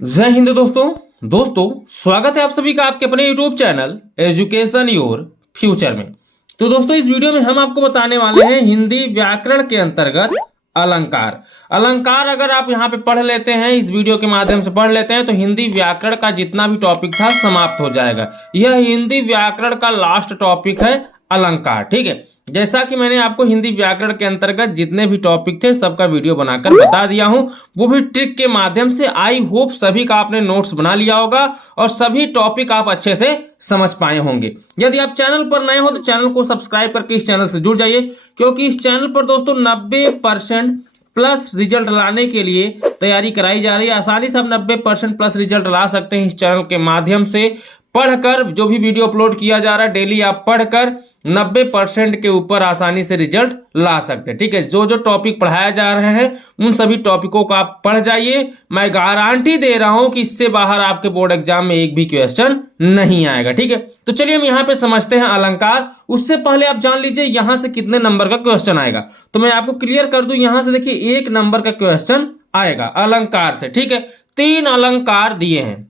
जय हिंद दोस्तों स्वागत है आप सभी का आपके अपने YouTube channel education your future में। तो दोस्तों इस वीडियो में हम आपको बताने वाले हैं हिंदी व्याकरण के अंतर्गत अलंकार अगर आप यहाँ पे पढ़ लेते हैं, इस वीडियो के माध्यम से पढ़ लेते हैं तो हिंदी व्याकरण का जितना भी टॉपिक था समाप्त हो जाएगा। यह हिंदी व्याकरण का लास्ट टॉपिक है अलंकार। ठीक है, जैसा कि मैंने आपको हिंदी व्याकरण के अंतर्गत जितने भी टॉपिक थे सबका वीडियो बनाकर बता दिया हूं, वो भी ट्रिक के माध्यम से। आई होप सभी का आपने नोट्स बना लिया होगा और सभी टॉपिक आप अच्छे से समझ पाए होंगे। यदि आप चैनल पर नए हो तो चैनल को सब्सक्राइब करके इस चैनल से जुड़ जाइए, क्योंकि इस चैनल पर दोस्तों 90% प्लस रिजल्ट लाने के लिए तैयारी कराई जा रही है। आसानी से आप 90% प्लस रिजल्ट ला सकते हैं इस चैनल के माध्यम से। पढ़कर जो भी वीडियो अपलोड किया जा रहा है डेली आप पढ़कर 90% के ऊपर आसानी से रिजल्ट ला सकते हैं। ठीक है, जो जो टॉपिक पढ़ाया जा रहे हैं उन सभी टॉपिकों को आप पढ़ जाइए। मैं गारंटी दे रहा हूं कि इससे बाहर आपके बोर्ड एग्जाम में एक भी क्वेश्चन नहीं आएगा। ठीक है, तो चलिए हम यहाँ पे समझते हैं अलंकार। उससे पहले आप जान लीजिए यहाँ से कितने नंबर का क्वेश्चन आएगा, तो मैं आपको क्लियर कर दूं। यहाँ से देखिए 1 नंबर का क्वेश्चन आएगा अलंकार से। ठीक है, 3 अलंकार दिए हैं,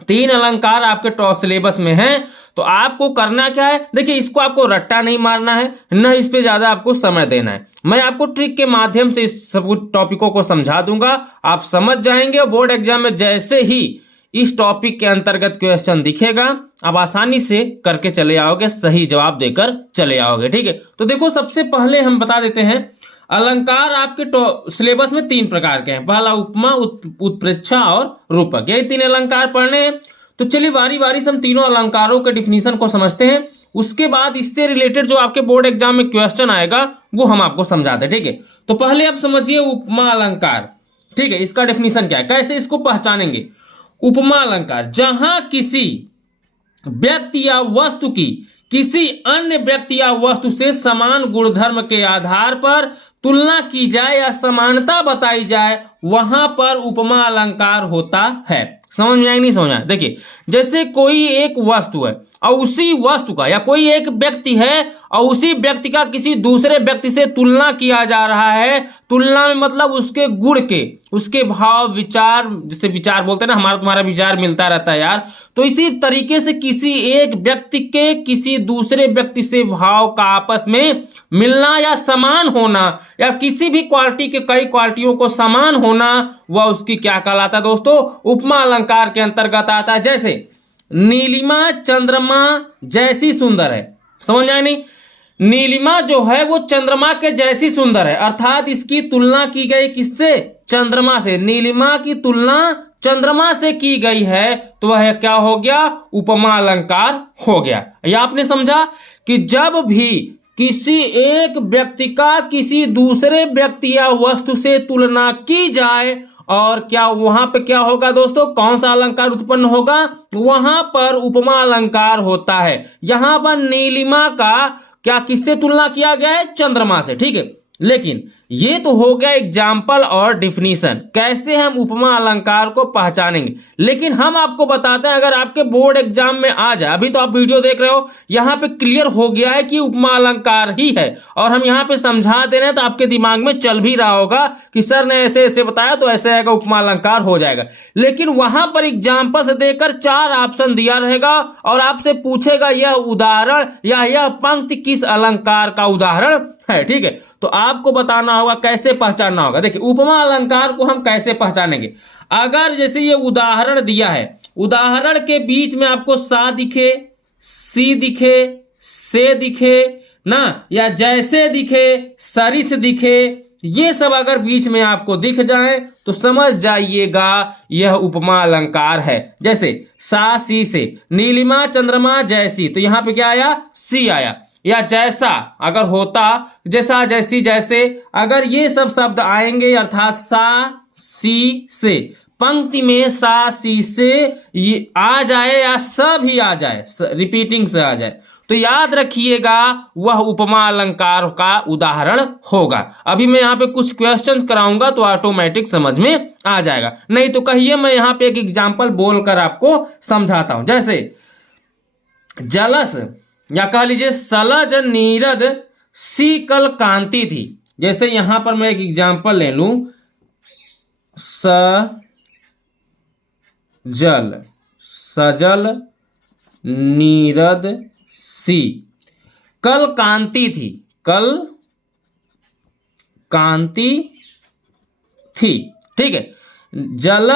3 अलंकार आपके सिलेबस में हैं। तो आपको करना क्या है, देखिए इसको आपको रट्टा नहीं मारना है, न इस पे ज्यादा आपको समय देना है। मैं आपको ट्रिक के माध्यम से इस सब टॉपिकों को समझा दूंगा, आप समझ जाएंगे। बोर्ड एग्जाम में जैसे ही इस टॉपिक के अंतर्गत क्वेश्चन दिखेगा आप आसानी से करके चले आओगे, सही जवाब देकर चले आओगे। ठीक है, तो देखो सबसे पहले हम बता देते हैं अलंकार आपके सिलेबस में 3 प्रकार के हैं। पहला उपमा, उत्प्रेक्षा और रूपक, यही 3 अलंकार पढ़ने हैं। तो चलिए बारी बारी से हम तीनों अलंकारों के डिफिनीशन को समझते हैं। उसके बाद इससे रिलेटेड जो आपके बोर्ड एग्जाम में क्वेश्चन आएगा वो हम आपको समझाते हैं। ठीक है, तो पहले आप समझिए उपमा अलंकार। ठीक है, इसका डिफिनीशन क्या है, कैसे इसको पहचानेंगे। उपमा अलंकार, जहां किसी व्यक्ति या वस्तु की किसी अन्य व्यक्ति या वस्तु से समान गुणधर्म के आधार पर तुलना की जाए या समानता बताई जाए, वहां पर उपमा अलंकार होता है। समझ में आया नहीं समझ में आया? देखिए जैसे कोई एक वस्तु है और उसी वस्तु का, या कोई एक व्यक्ति है और उसी व्यक्ति का किसी दूसरे व्यक्ति से तुलना किया जा रहा है। तुलना में मतलब उसके गुण के, उसके भाव विचार, जिसे विचार बोलते हैं ना, हमारा तुम्हारा विचार मिलता रहता है यार। तो इसी तरीके से किसी एक व्यक्ति के किसी दूसरे व्यक्ति से भाव का आपस में मिलना या समान होना, या किसी भी क्वालिटी के कई क्वालिटियों को समान होना, वह उसकी क्या कहलाता है दोस्तों, उपमा अलंकार के अंतर्गत आता है। जैसे नीलिमा चंद्रमा जैसी सुंदर है, समझ आए नहीं, नीलिमा जो है वो चंद्रमा के जैसी सुंदर है, अर्थात इसकी तुलना की गई किससे, चंद्रमा से। नीलिमा की तुलना चंद्रमा से की गई है तो वह क्या हो गया, उपमा अलंकार हो गया। यह आपने समझा कि जब भी किसी एक व्यक्ति का किसी दूसरे व्यक्ति या वस्तु से तुलना की जाए, और क्या वहां पे क्या होगा दोस्तों, कौन सा अलंकार उत्पन्न होगा, वहां पर उपमा अलंकार होता है। यहां पर नीलिमा का क्या किससे तुलना किया गया है, चंद्रमा से। ठीक है, लेकिन ये तो हो गया एग्जाम्पल और डिफिनीशन, कैसे हम उपमा अलंकार को पहचानेंगे। लेकिन हम आपको बताते हैं अगर आपके बोर्ड एग्जाम में आ जाए, अभी तो आप वीडियो देख रहे हो, यहाँ पे क्लियर हो गया है कि उपमा अलंकार ही है, और हम यहाँ पे समझा दे रहे हैं तो आपके दिमाग में चल भी रहा होगा कि सर ने ऐसे ऐसे बताया तो ऐसे आएगा, उपमा अलंकार हो जाएगा। लेकिन वहां पर एग्जाम्पल से देकर 4 ऑप्शन दिया रहेगा और आपसे पूछेगा यह उदाहरण या यह पंक्ति किस अलंकार का उदाहरण है। ठीक है, तो आपको बताना होगा कैसे पहचानना होगा। देखिए उपमा अलंकार को हम कैसे पहचानेंगे, अगर जैसे ये उदाहरण दिया है, उदाहरण के बीच में आपको सा दिखे, सी दिखे, से दिखे ना, या जैसे दिखे, सरिस दिखे, ये सब अगर बीच में आपको दिख जाए तो समझ जाइएगा यह उपमा अलंकार है। जैसे सा सी से, नीलिमा चंद्रमा जैसी, तो यहां पे क्या आया, सी आया। या जैसा अगर होता, जैसा जैसी जैसे, अगर ये सब शब्द आएंगे अर्थात सा सी से, पंक्ति में सा सी से ये आ जाए या स भी आ जाए, रिपीटिंग से आ जाए, तो याद रखिएगा वह उपमा अलंकार का उदाहरण होगा। अभी मैं यहाँ पे कुछ क्वेश्चंस कराऊंगा तो ऑटोमेटिक समझ में आ जाएगा, नहीं तो कहिए मैं यहाँ पे एक एग्जाम्पल बोलकर आपको समझाता हूं। जैसे जलस, या कह लीजिए सलज नीरद शीकल कांति थी। जैसे यहां पर मैं एक एग्जाम्पल ले लूं, स जल सजल नीरद सी। कल कांति थी, कल कांति थी, ठीक है। जल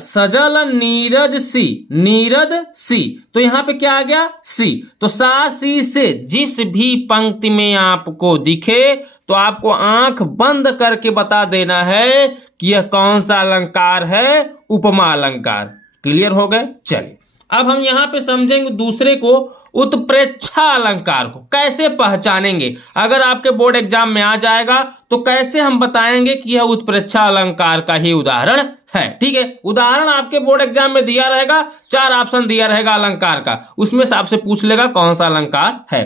सजल नीरज सी, नीरद सी, तो यहां पे क्या आ गया सी। तो सा सी से जिस भी पंक्ति में आपको दिखे तो आपको आंख बंद करके बता देना है कि यह कौन सा अलंकार है, उपमा अलंकार। क्लियर हो गए। चलिए अब हम यहां पे समझेंगे दूसरे को, उत्प्रेक्षा अलंकार को कैसे पहचानेंगे। अगर आपके बोर्ड एग्जाम में आ जाएगा तो कैसे हम बताएंगे कि यह उत्प्रेक्षा अलंकार का ही उदाहरण है। ठीक है, उदाहरण आपके बोर्ड एग्जाम में दिया रहेगा, 4 ऑप्शन दिया रहेगा अलंकार का, उसमें से आपसे पूछ लेगा कौन सा अलंकार है।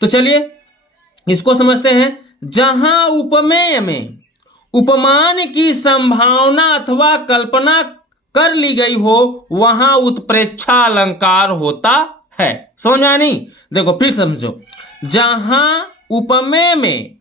तो चलिए इसको समझते हैं। जहां उपमेय में उपमान की संभावना अथवा कल्पना कर ली गई हो वहां उत्प्रेक्षा अलंकार होता है। समझ में नहीं? देखो फिर समझो। जहां उपमेय में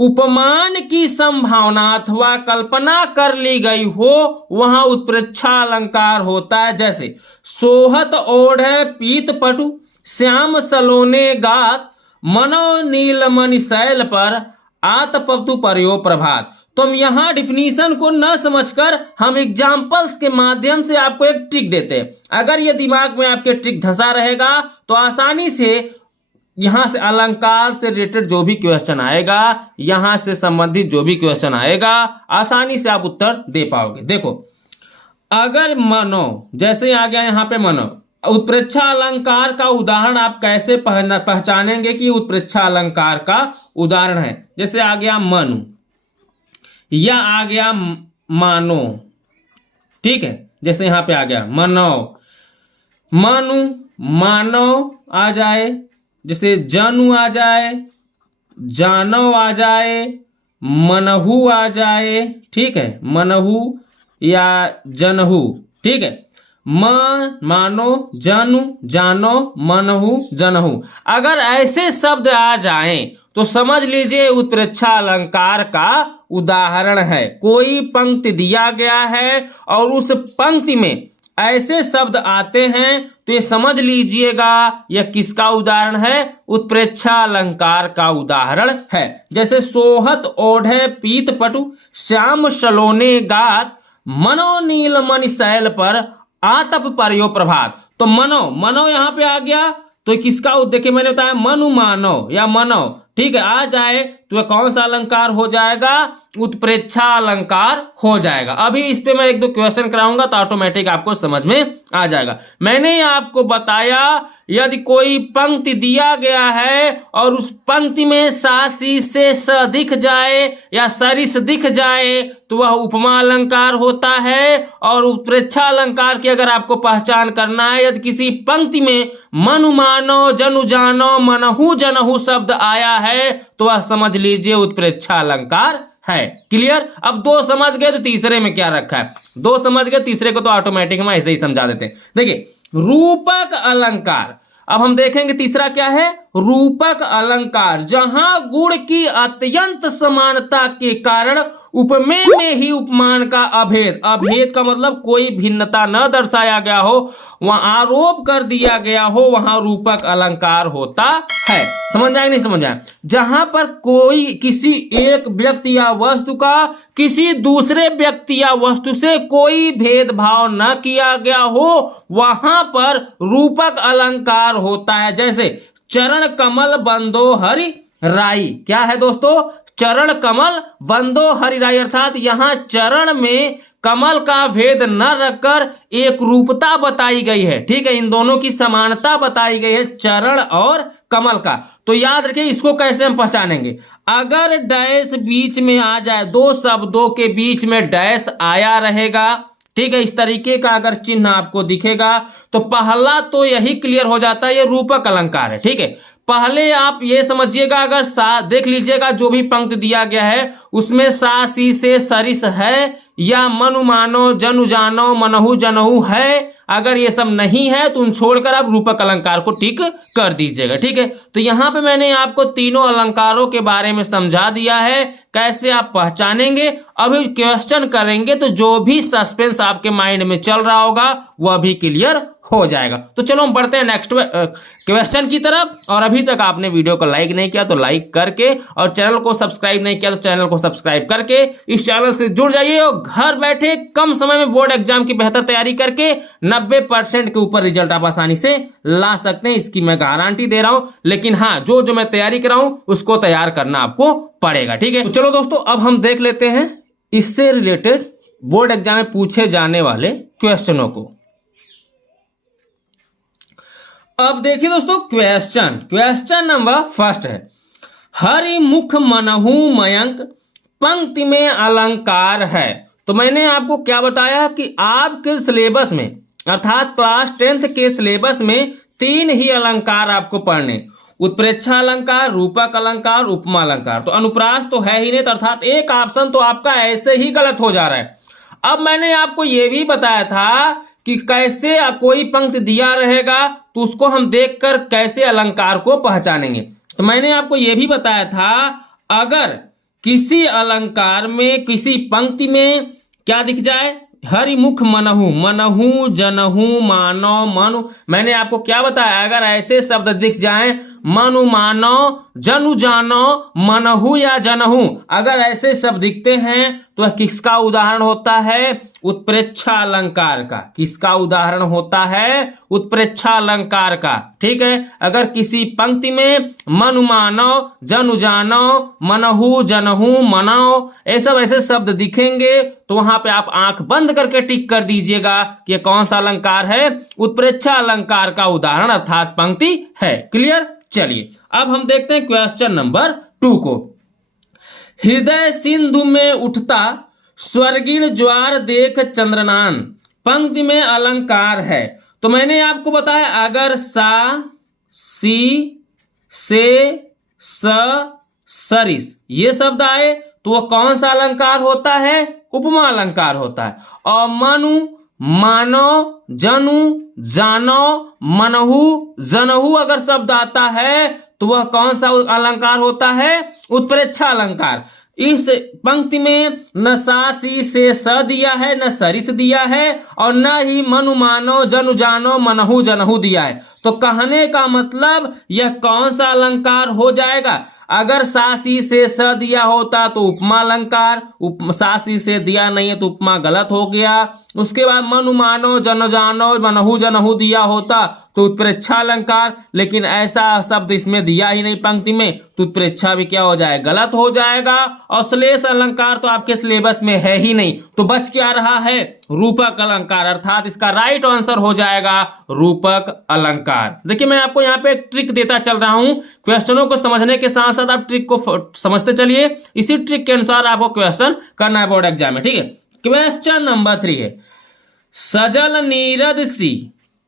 उपमान की संभावना अथवा कल्पना कर ली गई हो वहां उत्प्रेक्षा अलंकार होता है। जैसे सोहत ओढ़े पीत पटु, श्याम सलोने गात, मनो नीलमणि शैल पर, आतपतु पर्यो प्रभात। तो हम यहाँ डिफिनीशन को न समझकर हम एग्जाम्पल्स के माध्यम से आपको एक ट्रिक देते हैं। अगर ये दिमाग में आपके ट्रिक धंसा रहेगा तो आसानी से यहां से अलंकार से रिलेटेड जो भी क्वेश्चन आएगा, यहां से संबंधित जो भी क्वेश्चन आएगा, आसानी से आप उत्तर दे पाओगे। देखो अगर मनो, जैसे आ गया यहाँ पे मनो, उत्प्रेक्षा अलंकार का उदाहरण आप कैसे पहचानेंगे कि उत्प्रेक्षा अलंकार का उदाहरण है। जैसे आ गया मनु या आ गया मानो, ठीक है। जैसे यहां पे आ गया मनो, मानु, मानो आ जाए, जैसे जानू आ जाए, जानो आ जाए, मनहु आ जाए, ठीक है, मनहु या जनहु, ठीक है। मानो, जानू, जानो, मनहु, जनहु। अगर ऐसे शब्द आ जाएं तो समझ लीजिए उत्प्रेक्षा अलंकार का उदाहरण है। कोई पंक्ति दिया गया है और उस पंक्ति में ऐसे शब्द आते हैं तो ये समझ लीजिएगा यह किसका उदाहरण है, उत्प्रेक्षा अलंकार का उदाहरण है। जैसे सोहत ओढ़े पीत पटु, श्याम सलोने गात, मनो नीलमणि शैल पर, आतप पर्यो प्रभात। तो मनो, मनो यहां पे आ गया तो किसका, देखिए मैंने बताया मनु मानो या मनो, ठीक है, आ जाए तो कौन सा अलंकार हो जाएगा, उत्प्रेक्षा अलंकार हो जाएगा। अभी इस पे मैं 1-2 क्वेश्चन कराऊंगा तो ऑटोमेटिक आपको समझ में आ जाएगा। मैंने आपको बताया यदि कोई पंक्ति दिया गया है और उस पंक्ति में सा सी से स दिख जाए या सरिस दिख जाए तो वह उपमा अलंकार होता है। और उत्प्रेक्षा अलंकार की अगर आपको पहचान करना है, यदि किसी पंक्ति में मनु मानो, जनु जानो, मनहु जनहु शब्द आया है तो वह समझ लीजिए उत्प्रेक्षा अलंकार है। क्लियर? अब 2 समझ गए तो तीसरे में क्या रखा है, 2 समझ गए, तीसरे को तो ऑटोमेटिक हम ऐसे ही समझा देते हैं। देखिए रूपक अलंकार, अब हम देखेंगे तीसरा क्या है, रूपक अलंकार। जहां गुण की अत्यंत समानता के कारण उपमेय में ही उपमान का अभेद, अभेद का मतलब कोई भिन्नता न दर्शाया गया हो, वहां आरोप कर दिया गया हो, वहां रूपक अलंकार होता है। समझ आए नहीं समझ आए? जहां पर कोई किसी एक व्यक्ति या वस्तु का किसी दूसरे व्यक्ति या वस्तु से कोई भेदभाव न किया गया हो वहां पर रूपक अलंकार होता है। जैसे चरण कमल बंदो हरि राई, क्या है दोस्तों, चरण कमल बंदो हरि राई, अर्थात यहां चरण में कमल का भेद न रखकर एक रूपता बताई गई है। ठीक है, इन दोनों की समानता बताई गई है, चरण और कमल का। तो याद रखिए इसको कैसे हम पहचानेंगे, अगर डैश बीच में आ जाए, 2 शब्दों के बीच में डैश आया रहेगा, ठीक है, इस तरीके का अगर चिन्ह आपको दिखेगा तो पहला तो यही क्लियर हो जाता है ये रूपक अलंकार है। ठीक है, पहले आप ये समझिएगा, अगर सा देख लीजिएगा जो भी पंक्ति दिया गया है उसमें सा सी से सरिस है या मनु मानो जनु जानो मनहु जनहु है, अगर ये सब नहीं है तो उन छोड़कर आप रूपक अलंकार को टिक कर दीजिएगा। ठीक है, तो यहाँ पे मैंने आपको तीनों अलंकारों के बारे में समझा दिया है, कैसे आप पहचानेंगे। अभी क्वेश्चन करेंगे तो जो भी सस्पेंस आपके माइंड में चल रहा होगा वह भी क्लियर हो जाएगा। तो चलो हम बढ़ते हैं नेक्स्ट क्वेश्चन की तरफ। और अभी तक आपने वीडियो को लाइक नहीं किया तो लाइक करके, और चैनल को सब्सक्राइब नहीं किया तो चैनल को सब्सक्राइब करके इस चैनल से जुड़ जाइए, और घर बैठे कम समय में बोर्ड एग्जाम की बेहतर तैयारी करके 90% के ऊपर रिजल्ट आप आसानी से ला सकते हैं, इसकी मैं गारंटी दे रहा हूं। लेकिन हाँ, जो मैं तैयारी कर रहा हूं उसको तैयार करना आपको पड़ेगा। ठीक है, तो चलो दोस्तों अब हम देख लेते हैं इससे रिलेटेड बोर्ड एग्जाम में पूछे जाने वाले क्वेश्चनों को। अब देखिए दोस्तों, क्वेश्चन नंबर फर्स्ट है, हरिमुख मनहु मयंक पंक्ति में अलंकार है। तो मैंने आपको क्या बताया कि आपके सिलेबस में अर्थात क्लास 10th के सिलेबस में 3 ही अलंकार आपको पढ़ने, उत्प्रेक्षा अलंकार, रूपक अलंकार, उपमा अलंकार। तो अनुप्रास तो है ही नहीं, तो अर्थात एक ऑप्शन तो आपका ऐसे ही गलत हो जा रहा है। अब मैंने आपको यह भी बताया था कि कैसे कोई पंक्ति दिया रहेगा तो उसको हम देखकर कैसे अलंकार को पहचानेंगे। तो मैंने आपको यह भी बताया था, अगर किसी अलंकार में किसी पंक्ति में क्या दिख जाए, हरिमुख मनहु, मनहु जनहु मानो मनु, मैंने आपको क्या बताया, अगर ऐसे शब्द दिख जाएं मनु मानो जनु जानो मनहु या जनहु, अगर ऐसे शब्द दिखते हैं तो वह किसका उदाहरण होता है, उत्प्रेक्षा अलंकार का। किसका उदाहरण होता है, उत्प्रेक्षा अलंकार का। ठीक है, अगर किसी पंक्ति में मनु मानो जनु जानो मनहु जनहु मनाओ ऐसे शब्द दिखेंगे तो वहां पे आप आंख बंद करके टिक कर दीजिएगा कि ये कौन सा अलंकार है, उत्प्रेक्षा अलंकार का उदाहरण अर्थात पंक्ति है। क्लियर, चलिए अब हम देखते हैं क्वेश्चन नंबर 2 को। हृदय सिंधु में उठता स्वर्गीण ज्वार देख चंद्रनान पंक्ति में अलंकार है। तो मैंने आपको बताया, अगर सा सी से स सरिस ये शब्द आए तो वो कौन सा अलंकार होता है, उपमा अलंकार होता है। और मनु मानो जनु जानो मनहु जनहु अगर शब्द आता है तो वह कौन सा अलंकार होता है, उत्प्रेक्षा अलंकार। इस पंक्ति में न सा सी से स दिया है, न सरिस दिया है, और न ही मनु मानो जनु जानो मनहु जनहु दिया है। तो कहने का मतलब यह कौन सा अलंकार हो जाएगा, अगर सा सी से स दिया होता तो उपमा अलंकार, सा सी से दिया नहीं है तो उपमा गलत हो गया। उसके बाद मनु मानो जन जानो मनहु जनहु दिया होता तो उत्प्रेक्षा अलंकार, लेकिन ऐसा शब्द इसमें दिया ही नहीं पंक्ति में, तो उत्प्रेक्षा भी क्या हो जाएगा, गलत हो जाएगा। और श्लेष अलंकार तो आपके सिलेबस में है ही नहीं, तो बच क्या रहा है, रूपक अलंकार, अर्थात इसका राइट आंसर हो जाएगा रूपक अलंकार। देखिए मैं आपको यहाँ पे एक ट्रिक देता चल रहा हूं, क्वेश्चनों को समझने के साथ साथ आप ट्रिक को समझते चलिए, इसी ट्रिक के अनुसार आपको क्वेश्चन करना है बोर्ड एग्जाम में। ठीक है, क्वेश्चन नंबर 3 है, सजल नीरद सी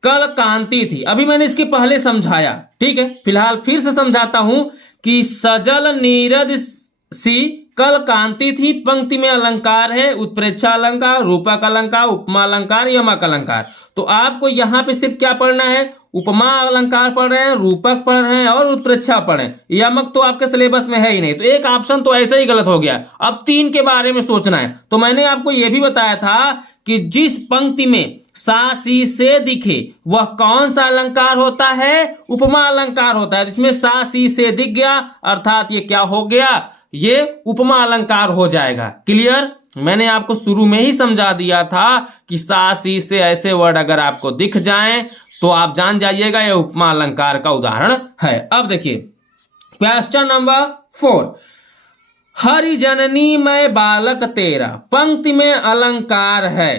कल कांति थी। अभी मैंने इसके पहले समझाया, ठीक है, फिलहाल फिर से समझाता हूं कि सजल नीरद सी कल कांति थी पंक्ति में अलंकार है, उत्प्रेक्षा अलंकार, रूपक अलंकार, उपमा अलंकार, यमक अलंकार। तो आपको यहाँ पे सिर्फ क्या पढ़ना है, उपमा अलंकार पढ़ रहे हैं, रूपक पढ़ रहे हैं और उत्प्रेक्षा पढ़ रहे हैं। यमक तो आपके सिलेबस में है ही नहीं, तो एक ऑप्शन तो ऐसे ही गलत हो गया। अब 3 के बारे में सोचना है। तो मैंने आपको यह भी बताया था कि जिस पंक्ति में सा सी से दिखे वह कौन सा अलंकार होता है, उपमा अलंकार होता है। जिसमें सा सी से दिख गया अर्थात ये क्या हो गया, ये उपमा अलंकार हो जाएगा। क्लियर, मैंने आपको शुरू में ही समझा दिया था कि सा सी से ऐसे वर्ड अगर आपको दिख जाएं तो आप जान जाइएगा यह उपमा अलंकार का उदाहरण है। अब देखिए क्वेश्चन नंबर 4, हरि जननी मैं बालक तेरा पंक्ति में अलंकार है।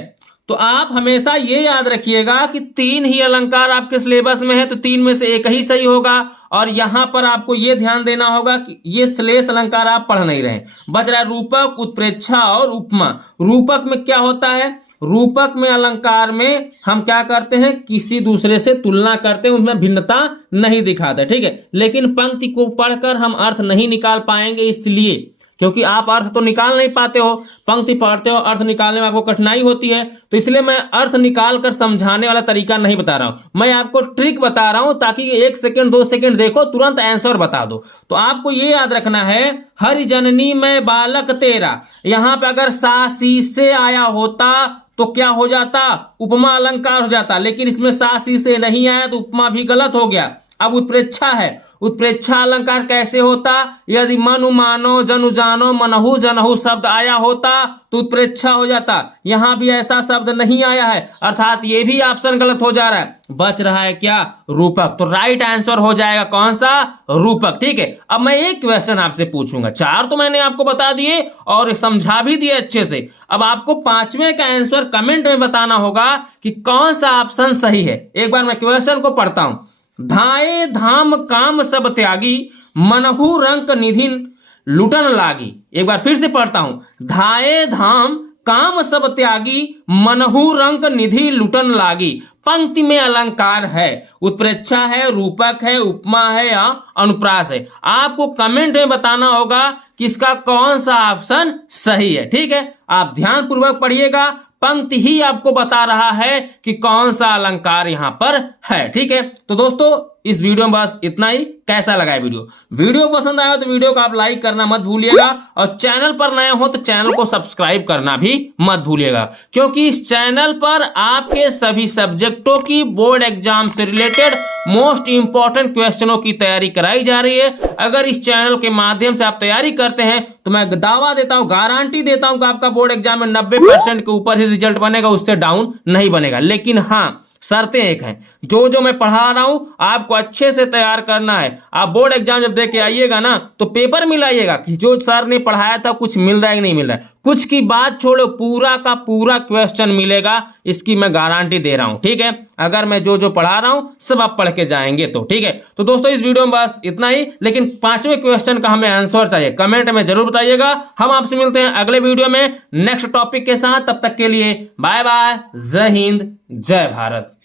तो आप हमेशा ये याद रखिएगा कि 3 ही अलंकार आपके सिलेबस में है, तो 3 में से एक ही सही होगा। और यहां पर आपको ये ध्यान देना होगा कि ये श्लेष अलंकार आप पढ़ नहीं रहे, बच रहा है रूपक, उत्प्रेक्षा और उपमा। रूपक में क्या होता है, रूपक में अलंकार में हम क्या करते हैं, किसी दूसरे से तुलना करते हैं, उसमें भिन्नता नहीं दिखाते, ठीक है। लेकिन पंक्ति को पढ़कर हम अर्थ नहीं निकाल पाएंगे, इसलिए क्योंकि आप अर्थ तो निकाल नहीं पाते हो, पंक्ति पढ़ते हो, अर्थ निकालने में आपको कठिनाई होती है, तो इसलिए मैं अर्थ निकाल कर समझाने वाला तरीका नहीं बता रहा हूं, मैं आपको ट्रिक बता रहा हूं ताकि 1 सेकंड 2 सेकंड देखो तुरंत आंसर बता दो। तो आपको ये याद रखना है, हरि जननी मैं बालक तेरा, यहां पे अगर सा सी से आया होता तो क्या हो जाता, उपमा अलंकार हो जाता, लेकिन इसमें सा सी से नहीं आया तो उपमा भी गलत हो गया। अब उत्प्रेक्षा है, उत्प्रेक्षा अलंकार कैसे होता, यदि मनु मानो जनु जानो मनहु जनहु शब्द आया होता तो उत्प्रेक्षा हो जाता, यहां भी ऐसा शब्द नहीं आया है, अर्थात ये भी ऑप्शन गलत हो जा रहा है। बच रहा है क्या, रूपक। तो राइट आंसर हो जाएगा कौन सा, रूपक। ठीक है, अब मैं एक क्वेश्चन आपसे पूछूंगा, 4 तो मैंने आपको बता दिए और समझा भी दिए अच्छे से, अब आपको 5वें का आंसर कमेंट में बताना होगा कि कौन सा ऑप्शन सही है। एक बार मैं क्वेश्चन को पढ़ता हूं, धाये धाम काम सब त्यागी मनहु रंक निधिन लुटन लागी। एक बार फिर से पढ़ता हूं, धाये धाम काम सब त्यागी मनहु रंक निधि लुटन लागी। पंक्ति में अलंकार है, उत्प्रेक्षा है, रूपक है, उपमा है या अनुप्रास है। आपको कमेंट में बताना होगा कि इसका कौन सा ऑप्शन सही है। ठीक है, आप ध्यान पूर्वक पढ़िएगा, पंक्ति ही आपको बता रहा है कि कौन सा अलंकार यहां पर है। ठीक है, तो दोस्तों इस वीडियो में बस इतना ही। कैसा लगा है वीडियो पसंद आया तो वीडियो को आप लाइक करना मत भूलिएगा, और चैनल पर नए हो तो चैनल को सब्सक्राइब करना भी मत भूलिएगा, क्योंकि इस चैनल पर आपके सभी सब्जेक्टों की बोर्ड एग्जाम से रिलेटेड मोस्ट इंपॉर्टेंट क्वेश्चनों की तैयारी कराई जा रही है। अगर इस चैनल के माध्यम से आप तैयारी करते हैं तो मैं दावा देता हूं, गारंटी देता हूं कि आपका बोर्ड एग्जाम में 90% के ऊपर ही रिजल्ट बनेगा, उससे डाउन नहीं बनेगा। लेकिन हाँ, शर्तें एक हैं, जो मैं पढ़ा रहा हूं आपको अच्छे से तैयार करना है। आप बोर्ड एग्जाम जब दे के आइएगा ना तो पेपर मिलाइएगा कि जो सर ने पढ़ाया था कुछ मिल रहा है कि नहीं मिल रहा है। कुछ की बात छोड़ो, पूरा का पूरा क्वेश्चन मिलेगा, इसकी मैं गारंटी दे रहा हूं। ठीक है, अगर मैं जो पढ़ा रहा हूं सब आप पढ़ के जाएंगे तो। ठीक है, तो दोस्तों इस वीडियो में बस इतना ही, लेकिन 5वें क्वेश्चन का हमें आंसर चाहिए, कमेंट में जरूर बताइएगा। हम आपसे मिलते हैं अगले वीडियो में नेक्स्ट टॉपिक के साथ, तब तक के लिए बाय बाय, जय हिंद, जय भारत।